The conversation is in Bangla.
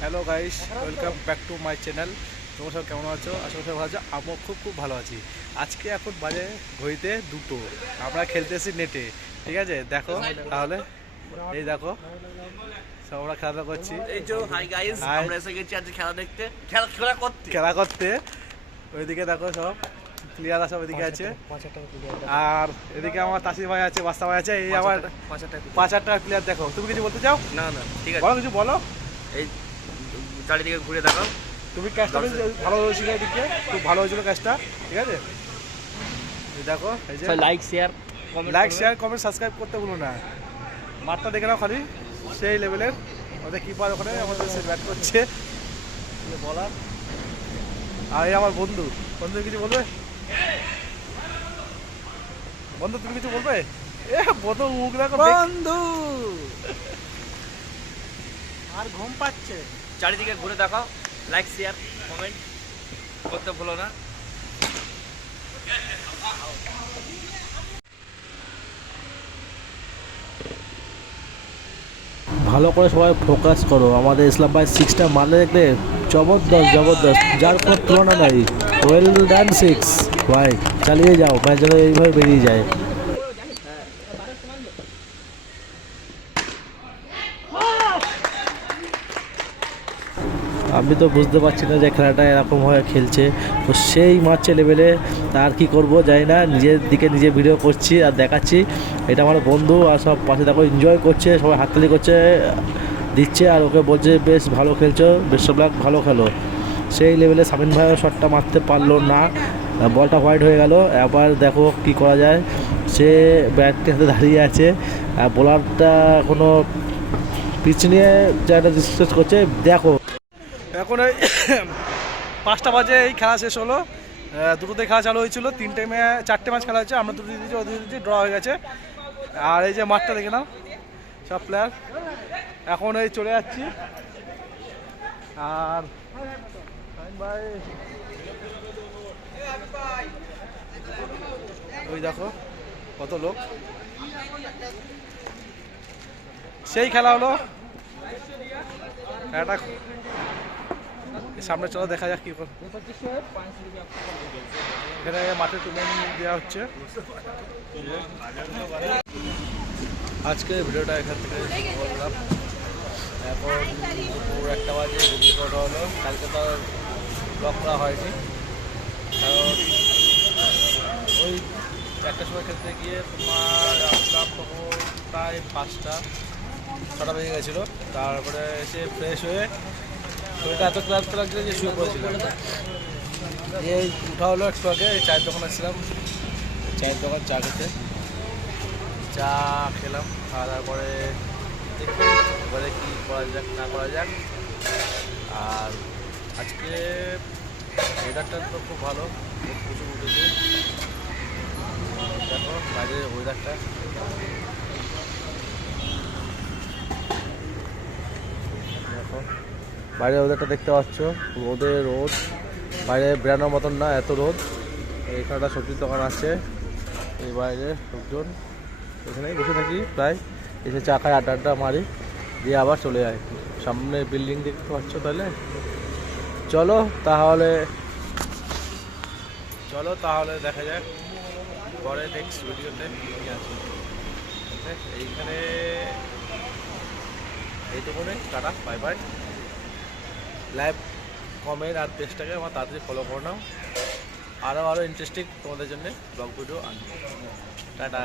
Hello guys, welcome back to my channel. তোমরা সব কেমন আছো? আসলে সব ভালো আছো। আমিও খুব ভালো আছি। আজকে এখন বাজে ঘড়িতে 2টো। আমরা খেলতেছি নেটে, ঠিক আছে? দেখো তাহলে, এই দেখো সব আমরা খেলাধুলা করছি। এই যে হাই গাইস, Hi. আমরা এসে গেছি আজ খেলা দেখতে, খেলা করতে। খেলা করতে ওইদিকে দেখো সব প্লেয়াররা সব এদিকে আছে, আর এদিকে আমার তাসির ভাই আছে, বাস্তা ভাই আছে। এই আমার 5-8টা প্লেয়ার। দেখো, তুমি কিছু বলতে চাও? না না, ঠিক আছে, বলো, কিছু বলো। এই চারিদিকে ঘুরে দেখাও। তুমি ক্যাচটা ভালো হয়েছিল, এদিকে খুব ভালো হয়েছিল ক্যাচটা, ঠিক আছে? এই দেখো, এই যে লাইক শেয়ার কমেন্ট সাবস্ক্রাইব করতে ভুলো না। মাঠটা দেখে নাও খালি, সেই লেভেলের। ওদের কিপার ওখানে আমাদের সে ব্যাট করছে, কি বলার। আর এই আমার বন্ধু কিছু বলবে? বন্ধু তুমি কিছু বলবে? এ বন্ধু মুখ দেখো বন্ধু আর ঘুম পাচ্ছে। চারিদিকে ঘুরে দেখাও, লাইক শেয়ার কমেন্ট করতে ভুলো না। ভালো করে সবাই ফোকাস করো। আমাদের ইসলাম ভাই 6টা মারলে দেখলে জবরদস্ত, যার কোনো তুলনা নাই। ওয়েল ডান 6 ভাই, চালিয়ে যাও, ম্যাচ যেন এইভাবে বেরিয়ে যায়। আমি তো বুঝতে পারছি না যে খেলাটা এরকমভাবে খেলছে, তো সেই মারছে লেভেলে। তার কি করব জানি না, নিজের দিকে নিজে ভিডিও করছি আর দেখাচ্ছি। এটা আমার বন্ধু, আর সব পাশে দেখো এনজয় করছে, সবাই হাততালি করছে, দিচ্ছে, আর ওকে বলছে বেশ ভালো খেলছো, বেস্ট অফ লাক, ভালো খেলো। সেই লেভেলে শামিন ভাইও শটটা মারতে পারলো না, বলটা হোয়াইট হয়ে গেল। এবার দেখো কি করা যায়। সে ব্যাটটি হাতে দাঁড়িয়ে আছে, আর বোলারটা কোনো পিচ নিয়ে জায়গাটা ডিসকাস করছে। দেখো এখন ওই 5টা বাজে এই খেলা শেষ হলো। দুটোতে খেলা চালু হয়েছিল, 4টে ম্যাচ খেলা হয়েছে। আমরা দুটো দিয়েছি, ওদের দিয়েছি, ড্র হয়ে গেছে। আর এই যে মাঠটা দেখে নাও, সব প্লেয়ার। এখন এই চলে যাচ্ছি। আর ভাই ওই দেখো কত লোক, সেই খেলা হলো একটা। সামনে চলো, দেখা যাক কি করে। এখানে মাঠে টুর্নামেন্ট দেওয়া হচ্ছে। আজকে ভিডিওটা এখান থেকে করলাম। এখন দুপুর 1টা বাজে, ঘুম থেকে ওঠা হলো। কালকে তো ব্লগ করা হয়নি, কারণ ওই 1টার সময় খেলতে গিয়ে তোমার আসলাম তখন প্রায় 5টা-6টা বেজে গেছিলো। তারপরে এসে ফ্রেশ হয়ে শরীরটা এত ক্লান্ত লাগছিল যে শুয়ে পড়েছিলাম। এই উঠা হলো একটু আগে, এই চায়ের দোকানে ছিলাম, চায়ের দোকান চা খেতে। চা খেলাম, খাওয়া দাওয়ার পরে দেখি এবারে কী করা যাক না করা যাক। আর আজকে ওয়েদারটা তো খুব ভালো, প্রচুর উঠেছে। দেখো বাইরের ওয়েদারটা, দেখো বাইরের ওয়েদারটা দেখতে পাচ্ছ। রোদ বাইরে বেড়ানোর মতন না, এত রোদ। এখানে একটা সবজির দোকান আছে, এই বাইরে লোকজন, এখানেই বসে থাকি প্রায়। এসে চা খাই, আড্ডা মারি, দিয়ে আবার চলে যায়। সামনে বিল্ডিং দেখতে পাচ্ছ। তাহলে চলো তাহলে দেখা যাক পরে নেক্সট ভিডিওতে কী আছে। এইখানে এইটুকুনে, tata, bye bye. Live comment আর পেজটাকে আমার তাড়াতাড়ি ফলো করে নাও, আরও ইন্টারেস্টিং তোমাদের জন্য ব্লগ ভিডিও আনবো। টাটা।